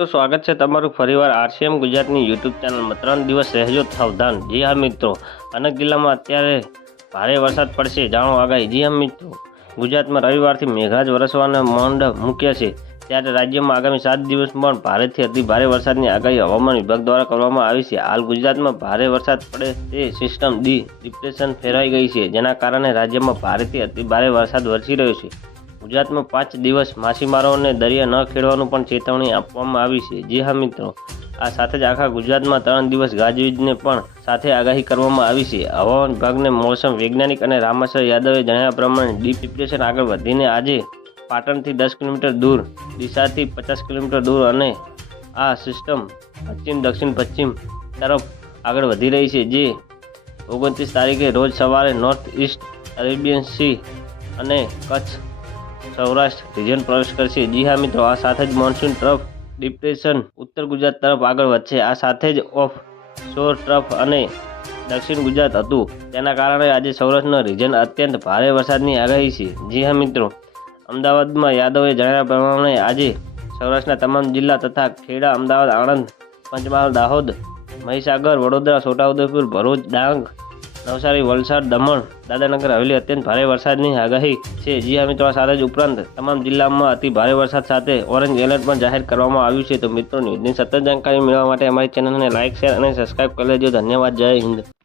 તો સ્વાગત છે તમારું ફરીવાર આરસીએમ ગુજરાતની યુટ્યુબ ચેનલમાં. ત્રણ દિવસ રહેજો સાવધાન. જી હા, મિત્રો. અનેક જિલ્લામાં અત્યારે ભારે વરસાદ પડશે. જાણો આગાહી. જી હા, મિત્રો. ગુજરાતમાં રવિવારથી મેઘરાજ વરસવાના માંડ મૂક્યા છે. ત્યારે રાજ્યમાં આગામી સાત દિવસ પણ ભારેથી અતિ ભારે વરસાદની આગાહી હવામાન વિભાગ દ્વારા કરવામાં આવી છે. હાલ ગુજરાતમાં ભારે વરસાદ પડે તે સિસ્ટમ ડી ડિપ્રેશન ફેરવાઈ ગઈ છે, જેના કારણે રાજ્યમાં ભારેથી અતિ ભારે વરસાદ વરસી રહ્યો છે. ગુજરાતમાં પાંચ દિવસ માછીમારોને દરિયા ન ખેડવાનું પણ ચેતવણી આપવામાં આવી છે. જી હા, મિત્રો. આ સાથે જ આખા ગુજરાતમાં ત્રણ દિવસ ગાજવીજને પણ સાથે આગાહી કરવામાં આવી છે. હવામાન વિભાગને મોસમ વૈજ્ઞાનિક અને રામેશ્વર યાદવે જણાવ્યા પ્રમાણે ડીપ ડિપ્રેશન આગળ વધીને આજે પાટણથી દસ કિલોમીટર દૂર દિશાથી પચાસ કિલોમીટર દૂર અને આ સિસ્ટમ પશ્ચિમ, દક્ષિણ, પશ્ચિમ તરફ આગળ વધી રહી છે. જે ઓગણત્રીસ તારીખે રોજ સવારે નોર્થ ઇસ્ટ અરેબિયન સી અને કચ્છ સૌરાષ્ટ્ર રિજન પ્રવેશ કરશે. જી હા મિત્રો, આ સાથે જ મોન્સૂન ટ્રફ ડિપ્રેશન ઉત્તર ગુજરાત તરફ આગળ વધશે. આ સાથે જ ઓફ શોર ટ્રફ અને દક્ષિણ ગુજરાત હતું. તેના કારણે આજે સૌરાષ્ટ્રના રિજન અત્યંત ભારે વરસાદની આગાહી છે. જી હા મિત્રો, અમદાવાદમાં યાદવે જણાવ્યા પ્રમાણે આજે સૌરાષ્ટ્રના તમામ જિલ્લા તથા ખેડા, અમદાવાદ, આણંદ, પંચમહાલ, દાહોદ, મહીસાગર, વડોદરા, છોટાઉદેપુર, ભરૂચ, ડાંગ નવસારી, વલસાડ, દમણ દાદાનગર હવેલી અત્યંત ભારે વરસાદની આગાહી છે. જી હા મિત્રો સાથે જ ઉપરાંત તમામ જિલ્લામાં અતિ ભારે વરસાદ સાથે ઓરેન્જ એલર્ટ પણ જાહેર કરવામાં આવ્યું છે. તો મિત્રો, ન્યૂઝની સતત જાણકારી મેળવવા માટે અમારી ચેનલને લાઇક, શેર અને સબસ્ક્રાઇબ કરી લેજો. ધન્યવાદ. જય હિન્દ.